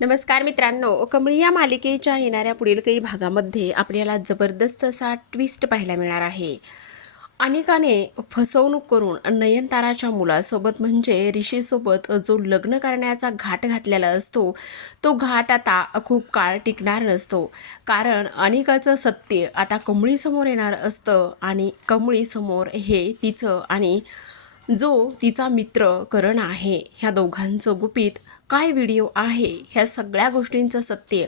नमस्कार मित्रांनो कमळी या मालिकेच्या येणाऱ्या पुढील काही भागामध्ये आपल्याला जबरदस्त असा ट्विस्ट पाहायला मिळणार आहे. अनेकाने फसवणूक करून नयनताराच्या मुलासोबत म्हणजे ऋषीसोबत जो लग्न करण्याचा घाट घातलेला असतो तो घाट आता खूप काळ टिकणार नसतो. कारण अनेकाचं सत्य आता कमळीसमोर येणार असतं आणि कमळीसमोर हे तिचं आणि जो तिचा मित्र करण आहे ह्या दोघांचं गुपित काय व्हिडिओ आहे ह्या सगळ्या गोष्टींचं सत्य.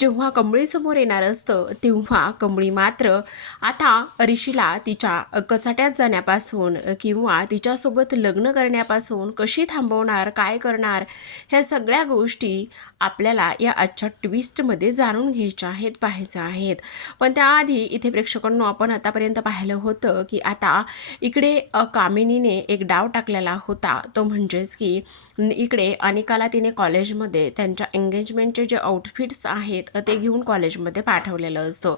जेव्हा कमळीसमोर येणार असतं तेव्हा कमळी मात्र आता ऋषीला तिच्या कचाट्यात जाण्यापासून किंवा तिच्यासोबत लग्न करण्यापासून कशी थांबवणार काय करणार ह्या सगळ्या गोष्टी आपल्याला या आजच्या ट्विस्टमध्ये जाणून घ्यायच्या आहेत पाहायच्या आहेत. पण त्याआधी इथे प्रेक्षकांनो आपण आतापर्यंत पाहिलं होतं की आता इकडे कामिनीने एक डाव टाकलेला होता. तो म्हणजेच की इकडे अनिकाला तिने कॉलेजमध्ये त्यांच्या एंगेजमेंटचे जे आउटफिट्स आहेत ते घेऊन कॉलेजमध्ये पाठवलेलं असतं.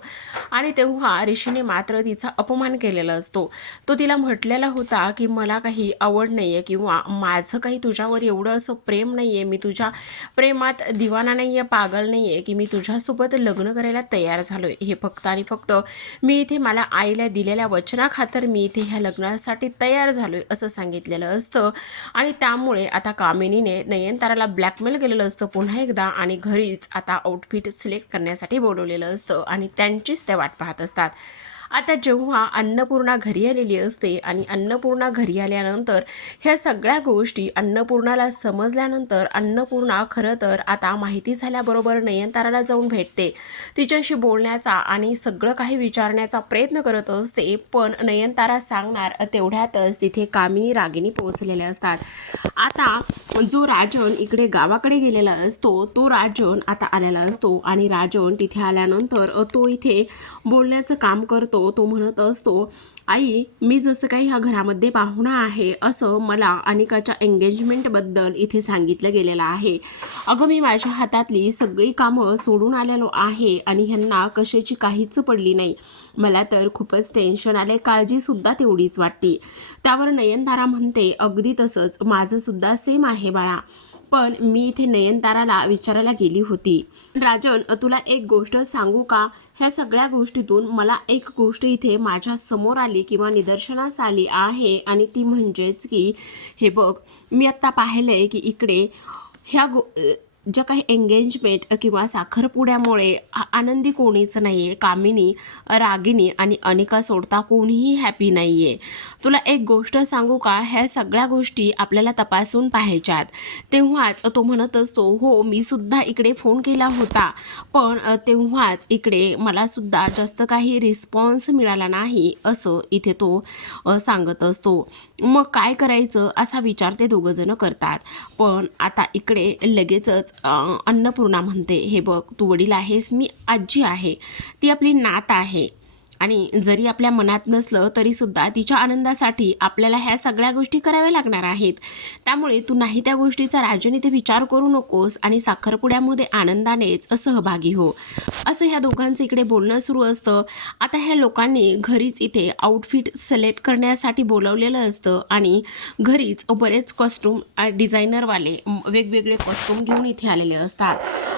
आणि तेव्हा ऋषीने मात्र तिचा अपमान केलेला असतो. तो तिला म्हटलेला होता की मला काही आवड नाही आहे किंवा माझं काही तुझ्यावर एवढं असं प्रेम नाही आहे मी तुझ्या प्रेमात दिवाना नाही आहे पागल नाही आहे की मी तुझ्यासोबत लग्न करायला तयार झालो आहे हे फक्त आणि फक्त मी इथे मला आईला दिलेल्या वचनाखातर मी इथे ह्या लग्नासाठी तयार झालो आहे असं सांगितलेलं असतं. आणि त्यामुळे आता कामिनीने नयनताराला ब्लॅकमेल केलेलं असतं पुन्हा एकदा आणि घरीच आता आउटफिट सिलेक्ट करण्यासाठी बोलवलेलं असतं आणि त्यांचीच ते वाट पाहत असतात. आता जेव्हा अन्नपूर्णा घरी आलेली असते आणि अन्नपूर्णा घरी आल्यानंतर ह्या सगळ्या गोष्टी अन्नपूर्णाला समजल्यानंतर अन्नपूर्णा खरं तर आता माहिती झाल्याबरोबर नयनताराला जाऊन भेटते. तिच्याशी बोलण्याचा आणि सगळं काही विचारण्याचा प्रयत्न करत असते पण नयनतारा सांगणार तेवढ्यातच तिथे कामिनी रागिनी पोहोचलेल्या असतात. आता जो राजन इकडे गावाकडे गेलेला असतो तो राजन आता आलेला असतो आणि राजन तिथे आल्यानंतर तो इथे बोलण्याचं काम करतो. तो म्हणत असतो आई मी जसं काही ह्या घरामध्ये पाहुणा आहे असं मला अनिकाच्या एंगेजमेंटबद्दल इथे सांगितलं गेलेलं आहे. अगं मी माझ्या हातातली सगळी कामं सोडून आलेलो आहे आणि ह्यांना कशाची काहीच पडली नाही. मला तर खूपच टेन्शन आले काळजीसुद्धा तेवढीच वाटते. त्यावर नयनतारा म्हणते अगदी तसंच माझंसुद्धा सेम आहे बाळा. पण मी इथे नयनताराला विचारायला गेली होती. राजन तुला एक गोष्ट सांगू का? ह्या सगळ्या गोष्टीतून मला एक गोष्ट इथे माझ्यासमोर आली किंवा निदर्शनास आली आहे आणि ती म्हणजेच की हे बघ मी आत्ता पाहिलं आहे की इकडे ह्या गो ज्या काही एंगेजमेंट किंवा साखरपुड्यामुळे आनंदी कोणीच नाही आहे कामिनी रागिनी आणि अनिका सोडता कोणीही हॅपी नाही आहे तुला एक गोष्ट सांगू का? ह्या सगळ्या गोष्टी आपल्याला तपासून पाहायच्यात. तेव्हाच तो म्हणत असतो हो मी सुद्धा इकडे फोन केला होता पण तेव्हाच इकडे मला सुद्धा जास्त काही रिस्पॉन्स मिळाला नाही असं इथे तो सांगत असतो. मग काय करायचं? असा विचार ते दोघंजणं करतात. पण आता इकडे लगेचच अन्नपूर्णा म्हणते हे बघ तू वडील आहेस मी आजी आहे. ती आपली नात आहे. आणि जरी आपल्या मनात नसलं तरीसुद्धा तिच्या आनंदासाठी आपल्याला ह्या सगळ्या गोष्टी कराव्या लागणार आहेत. त्यामुळे तू नाही त्या गोष्टीचा राजनीती विचार करू नकोस आणि साखरपुड्यामध्ये आनंदानेच सहभागी हो. असं ह्या दोघांचं इकडे बोलणं सुरू असतं. आता ह्या लोकांनी घरीच इथे आउटफिट सिलेक्ट करण्यासाठी बोलवलेलं असतं आणि घरीच बरेच कॉस्ट्यूम डिझायनरवाले वेगवेगळे कॉस्ट्यूम घेऊन इथे आलेले असतात.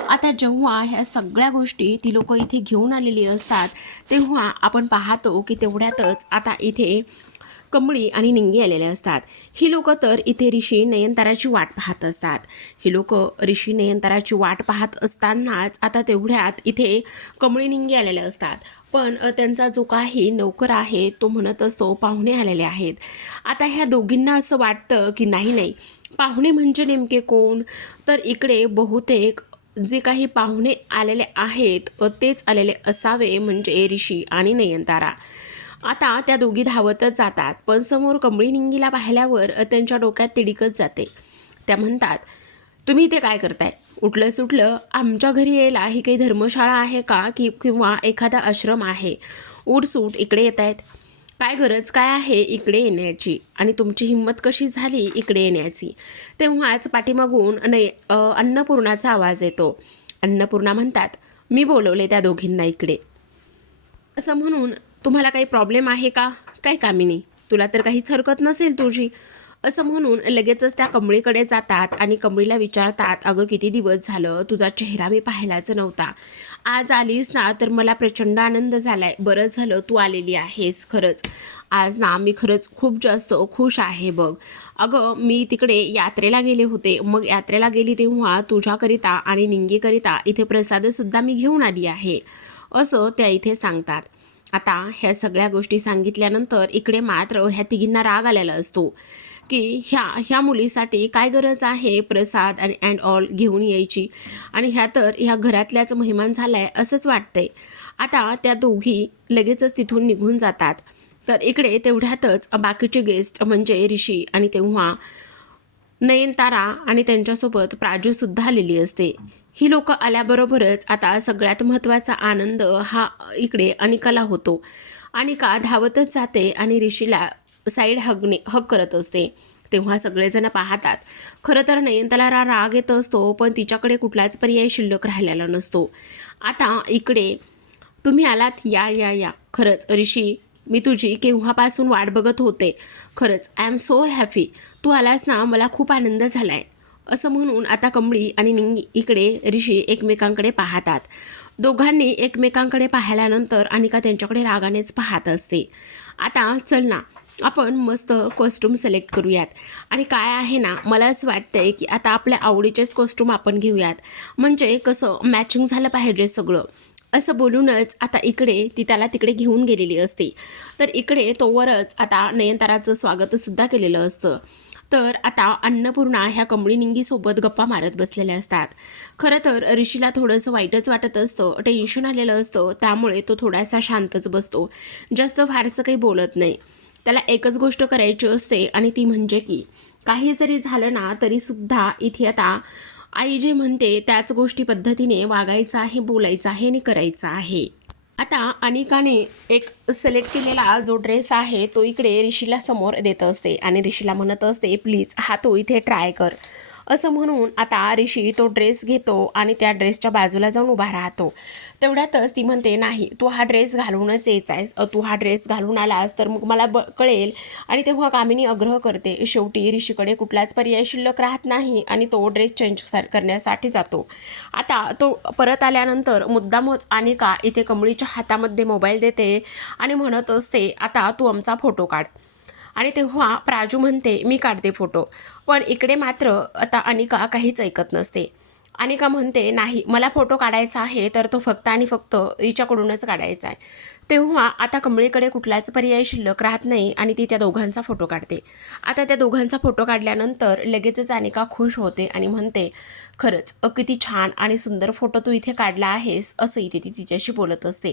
आता जेव्हा ह्या सगळ्या गोष्टी ती लोक इथे घेऊन आलेली असतात तेव्हा आपण पाहतो की तेवढ्यातच आता इथे कमळी आणि निंगी आलेले असतात. ही लोक तर इथे ऋषी नयनताराची वाट पाहत असतात. ही लोक ऋषी नयनताराची वाट पाहत असतानाच आता तेवढ्यात इथे कमळी निंगी आलेले असतात. पण त्यांचा जो काही नोकर आहे तो म्हणत असतो पाहुणे आलेले आहेत. आता ह्या दोघींना असं वाटतं की नाही नाही पाहुणे म्हणजे नेमके कोण? तर इकडे बहुतेक जे काही पाहुणे आलेले आहेत तेच आलेले असावे म्हणजे ऋषी आणि नयनतारा. आता त्या दोघी धावतच जातात पण समोर कंबळी निंगीला पाहिल्यावर त्यांच्या डोक्यात तिडीकच जाते. त्या म्हणतात तुम्ही इथे काय करताय? उठलं सुटलं? आमच्या घरी यायला ही काही धर्मशाळा आहे का? की किंवा एखादा आश्रम आहे? उठसूट इकडे येत आहेत काय गरज काय आहे इकडे येण्याची? आणि तुमची हिंमत कशी झाली इकडे येण्याची? तेव्हाच पाठीमागून नय अन्नपूर्णाचा आवाज येतो. अन्नपूर्णा म्हणतात मी बोलवले त्या दोघींना इकडे. असं म्हणून तुम्हाला काही प्रॉब्लेम आहे का? काय कामिनी? तुला तर काहीच हरकत नसेल तुझी. असं म्हणून लगेचच त्या कमळीकडे जातात आणि कमळीला विचारतात अगं किती दिवस झालं तुझा चेहरा मी पाहिलाच नव्हता. आज आलीस ना तर मला प्रचंड आनंद झालाय. बरं झालं तू आलेली आहेस खरंच. आज ना मी खरंच खूप जास्त खुश आहे बघ. अगं मी तिकडे यात्रेला गेले होते. मग यात्रेला गेली तेव्हा तुझ्याकरिता आणि निंगेकरिता इथे प्रसादसुद्धा मी घेऊन आली आहे. असं त्या इथे सांगतात. आता ह्या सगळ्या गोष्टी सांगितल्यानंतर इकडे मात्र ह्या तिघींना राग आलेला असतो. की ह्या ह्या मुलीसाठी काय गरज आहे प्रसाद आणि अँड ऑल घेऊन यायची? आणि ह्या तर ह्या घरातल्याच मेहमान झालाय असंच वाटतंय. आता त्या दोघी लगेचच तिथून निघून जातात. तर इकडे तेवढ्यातच बाकीचे गेस्ट म्हणजे ऋषी आणि तेव्हा नयनतारा आणि त्यांच्यासोबत प्राजूसुद्धा आलेली असते. ही लोक आल्याबरोबरच आता सगळ्यात महत्त्वाचा आनंद हा इकडे अनिकाला होतो. अनिका धावतच जाते आणि ऋषीला साईड हगणे हग करत असते. तेव्हा सगळेजण पाहतात. खरं तर नयनताला राग येत असतो पण तिच्याकडे कुठलाच पर्याय शिल्लक राहिलेला नसतो. आता इकडे तुम्ही आलात या या या. खरंच ऋषी मी तुझी केव्हापासून वाट बघत होते? खरंच आय एम सो हॅपी तू आलास ना मला खूप आनंद झाला आहे असं म्हणून आता कमळी आणि निंगी इकडे ऋषी एकमेकांकडे पाहतात. दोघांनी एकमेकांकडे पाहिल्यानंतर अनिका त्यांच्याकडे रागानेच पाहत असते. आता चल ना आपण मस्त कॉस्ट्यूम सिलेक्ट करूयात. आणि काय आहे ना मला असं वाटतं आहे की आता आपल्या आवडीचेच कॉस्ट्यूम आपण घेऊयात. म्हणजे कसं मॅचिंग झालं पाहिजे सगळं. असं बोलूनच आता इकडे ती त्याला तिकडे घेऊन गेलेली असते. तर इकडे तोवरच आता नयनताराचं स्वागतसुद्धा केलेलं असतं. तर आता अन्नपूर्णा ह्या कमळीनिंगीसोबत गप्पा मारत बसलेल्या असतात. खरं तर ऋषीला थोडंसं वाईटच वाटत असतं टेन्शन आलेलं असतं. त्यामुळे तो थोडासा शांतच बसतो. जास्त फारसं काही बोलत नाही. त्याला एकच गोष्ट करायची असते आणि ती म्हणजे की काही जरी झालं ना तरीसुद्धा इथे आता आई जे म्हणते त्याच गोष्टी पद्धतीने वागायचं आहे बोलायचं आहे आणि करायचं आहे. आता अनिकाने एक सिलेक्ट केलेला जो ड्रेस आहे तो इकडे ऋषीला समोर देत असते आणि ऋषीला म्हणत असते प्लीज हा तो इथे ट्राय कर. असं म्हणून आता ऋषी तो ड्रेस घेतो आणि त्या ड्रेसच्या बाजूला जाऊन उभा राहतो. तेवढ्यातच ती म्हणते नाही तू हा ड्रेस घालूनच यायचा आहेस तू हा ड्रेस घालून आलास तर मग मला ब कळेल. आणि तेव्हा कामिनी आग्रह करते शेवटी ऋषीकडे कुठलाच पर्याय शिल्लक राहत नाही आणि तो ड्रेस चेंज करण्यासाठी जातो. आता तो परत आल्यानंतर मुद्दामच अनिका इथे कमळीच्या हातामध्ये मोबाईल देते आणि म्हणत असते आता तू आमचा फोटो काढ. आणि तेव्हा प्राजू म्हणते मी काढते फोटो. पण इकडे मात्र आता अनिका काहीच ऐकत नसते. अनिका म्हणते नाही मला फोटो काढायचा आहे तर तो फक्त आणि फक्त हिच्याकडूनच काढायचा आहे. तेव्हा आता कमळीकडे कुठलाच पर्याय शिल्लक राहत नाही आणि ती त्या दोघांचा फोटो काढते. आता त्या दोघांचा फोटो काढल्यानंतर लगेचच अनिका खुश होते आणि म्हणते खरंच किती छान आणि सुंदर फोटो तू इथे काढला आहेस असं इथे ती तिच्याशी बोलत असते.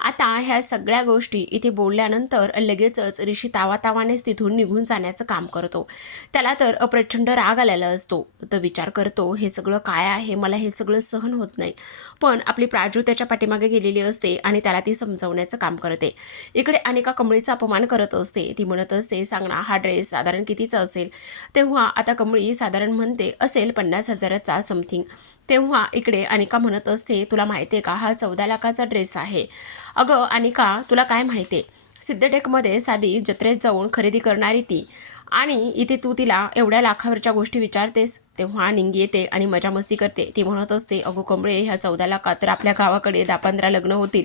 आता ह्या सगळ्या गोष्टी इथे बोलल्यानंतर लगेचच ऋषी तावातावानेच तिथून निघून जाण्याचं काम करतो. त्याला तर प्रचंड राग आलेला असतो. तर विचार करतो हे सगळं काय आहे? मला हे सगळं सहन होत नाही. पण आपली प्राजू त्याच्या पाठीमागे गेलेली असते आणि त्याला ती समजवण्याचं काम करते. इकडे अनेका कमळीचा अपमान करत असते. ती म्हणत असते सांग ना हा ड्रेस साधारण कितीचा असेल? तेव्हा आता कमळी साधारण म्हणते असेल पन्नास हजाराचा समथिंग तेव्हा इकडे अनिका म्हणत असते तुला माहिती आहे का हा चौदा लाखाचा ड्रेस आहे. अगं अनिका तुला काय माहिती आहे सिद्धटेकमध्ये साधी जत्रेत जाऊन खरेदी करणारी ती. आणि इथे तू तिला एवढ्या लाखावरच्या गोष्टी विचारतेस. तेव्हा निंगी येते आणि मजा मस्ती करते. ती म्हणत असते अगो कमळे ह्या चौदा लाखात तर आपल्या गावाकडे दहा पंधरा लग्न होतील.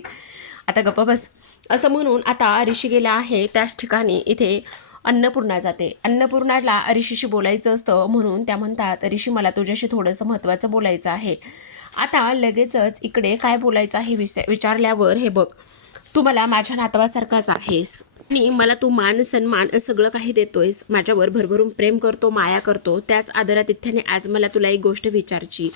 आता गप्प बस. असं म्हणून आता ऋषी गेला आहे त्याच ठिकाणी इथे अन्नपूर्णा जाते. अन्नपूर्णाला ऋषीशी बोलायचं असतं म्हणून त्या म्हणतात ऋषी मला तुझ्याशी थोडंसं महत्त्वाचं बोलायचं आहे. आता लगेचच इकडे काय बोलायचं आहे विस विचारल्यावर हे बघ. तू मला माझ्या नातवासारखाच आहेस. आणि मला तू मान सन्मान सगळं काही देतोयस. माझ्यावर भरभरून प्रेम करतो माया करतो. त्याच आदरातिथ्याने आज मला तुला एक गोष्ट विचारची.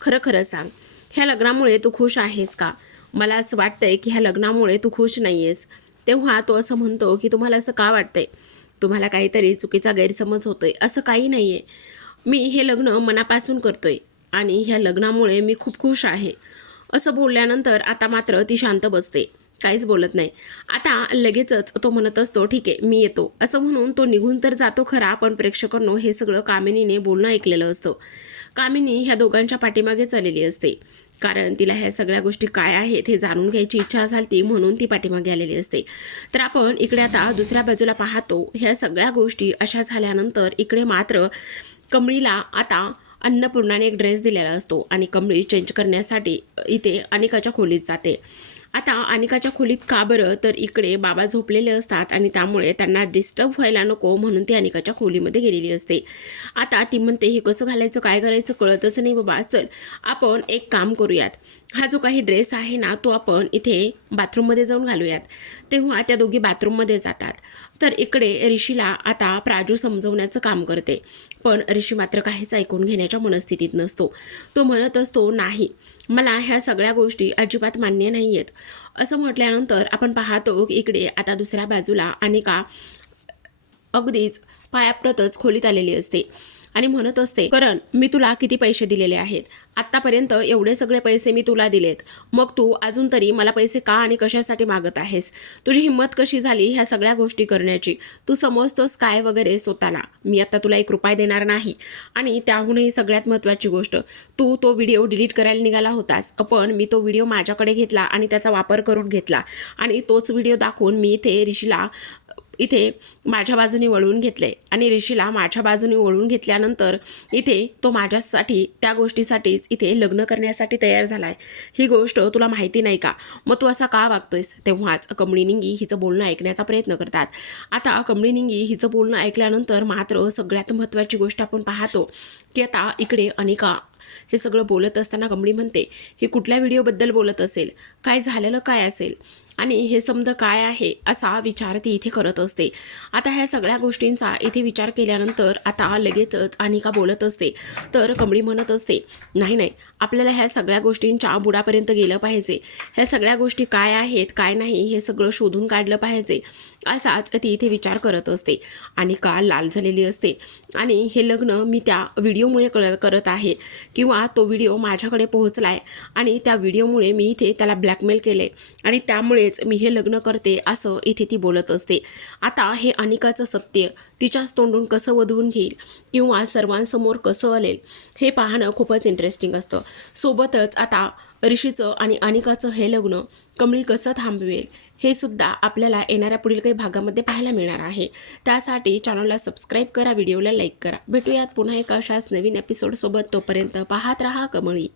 खरं खरं सांग. ह्या लग्नामुळे तू खुश आहेस का? मला असं वाटतंय की ह्या लग्नामुळे तू खुश नाही आहेस तेव्हा तो असं म्हणतो की तुम्हाला असं का वाटतंय? तुम्हाला काहीतरी चुकीचा गैरसमज होतोय असं काही नाही आहे मी हे लग्न मनापासून करतोय आणि ह्या लग्नामुळे मी खूप खुश आहे. असं बोलल्यानंतर आता मात्र ती शांत बसते काहीच बोलत नाही. आता लगेचच तो म्हणत असतो ठीक आहे मी येतो. असं म्हणून तो निघून तर जातो खरा पण प्रेक्षकांनो हे सगळं कामिनीने बोलणं ऐकलेलं असतं. कामिनी ह्या दोघांच्या पाठीमागे चाललेली असते. कारण तिला ह्या सगळ्या गोष्टी काय आहेत हे जाणून घ्यायची इच्छा असाल ती म्हणून ती पाठीमागे आलेली असते. तर आपण इकडे आता दुसऱ्या बाजूला पाहतो ह्या सगळ्या गोष्टी अशा झाल्यानंतर इकडे मात्र कमळीला आता अन्नपूर्णाने एक ड्रेस दिलेला असतो आणि कमळी चेंज करण्यासाठी इथे अनिकाच्या खोलीत जाते. आता अनिकाच्या खोलीत का बरं? तर इकडे बाबा झोपलेले असतात आणि त्यामुळे त्यांना डिस्टर्ब व्हायला नको म्हणून ती अनिकाच्या खोलीमध्ये गेलेली असते. आता ती म्हणते हे कसं घालायचं? काय करायचं कळतच नाही बाबा. चल आपण एक काम करूयात. हा जो काही ड्रेस आहे ना तो आपण इथे बाथरूममध्ये जाऊन घालूयात. तेव्हा त्या दोघी बाथरूममध्ये जातात. तर इकडे ऋषीला आता प्राजू समजवण्याचं काम करते. पण ऋषी मात्र काहीच ऐकून घेण्याच्या मनस्थितीत नसतो. तो म्हणत असतो नाही मला ह्या सगळ्या गोष्टी अजिबात मान्य नाही आहेत असं म्हटल्यानंतर आपण पाहतो की इकडे आता दुसऱ्या बाजूला अनेका अगदीच पायाप्रतच खोलीत आलेली असते. आणि म्हणत असते करण मी तुला किती पैसे दिलेले आहेत? आत्तापर्यंत एवढे सगळे पैसे मी तुला दिलेत. मग तू अजून तरी मला पैसे का आणि कशासाठी मागत आहेस? तुझी हिंमत कशी झाली ह्या सगळ्या गोष्टी करण्याची? तू समजतोस काय वगैरे स्वतःला. मी आता तुला एक रुपये देणार नाही. आणि त्याहूनही सगळ्यात महत्त्वाची गोष्ट तू तो व्हिडिओ डिलीट करायला निघाला होतास. पण मी तो व्हिडिओ माझ्याकडे घेतला आणि त्याचा वापर करून घेतला. आणि तोच व्हिडिओ दाखवून मी इथे ऋषीला इथे माझ्या बाजूने वळवून घेतले आणि ऋषीला माझ्या बाजूने वळवून घेतल्यानंतर इथे तो माझ्यासाठी त्या गोष्टीसाठीच इथे लग्न करण्यासाठी तयार झाला आहे ही गोष्ट तुला माहिती नाही का? मग तू असा का वागतोयस? तेव्हाच कमळीनिंगी हिचं बोलणं ऐकण्याचा प्रयत्न करतात. आता कमळीनिंगी हिचं बोलणं ऐकल्यानंतर मात्र सगळ्यात महत्त्वाची गोष्ट आपण पाहतो की आता इकडे अनेका हे सगळं बोलत असताना कमळी म्हणते ही कुठल्या व्हिडिओबद्दल बोलत असेल? काय झालेलं काय असेल? आणि हे समज काय आहे असा विचार ती इथे करत असते. आता ह्या सगळ्या गोष्टींचा इथे विचार केल्यानंतर आता लगेचच अनिका बोलत असते. तर कमळी म्हणत असते नाही नाही आपल्याला ह्या सगळ्या गोष्टींच्या बुडापर्यंत गेलं पाहिजे. ह्या सगळ्या गोष्टी काय आहेत काय नाही हे सगळं शोधून काढलं पाहिजे. असाच ती इथे विचार करत असते. आणि का लाल झालेली असते. आणि हे लग्न मी त्या व्हिडिओमुळे कर करत आहे. किंवा तो व्हिडिओ माझ्याकडे पोहोचला आहे आणि त्या व्हिडिओमुळे मी इथे त्याला ब्लॅकमेल केले आणि त्यामुळेच मी हे लग्न करते असं इथे ती बोलत असते. आता हे अनिकाचं सत्य तिच्याच तोंडून कसं वधवून घेईल किंवा सर्वांसमोर कसं आलेल हे पाहणं खूपच इंटरेस्टिंग असतं. सोबतच आता ऋषीचं आणि अनिकाचं हे लग्न कमळी कसं थांबवेल हे सुद्धा आपल्याला येणाऱ्या पुढील काही भागामध्ये पाहायला मिळणार आहे. त्यासाठी चॅनलला सबस्क्राईब करा व्हिडिओला लाईक करा. भेटूयात पुन्हा एका अशाच नवीन एपिसोडसोबत तोपर्यंत पाहत रहा कमळी.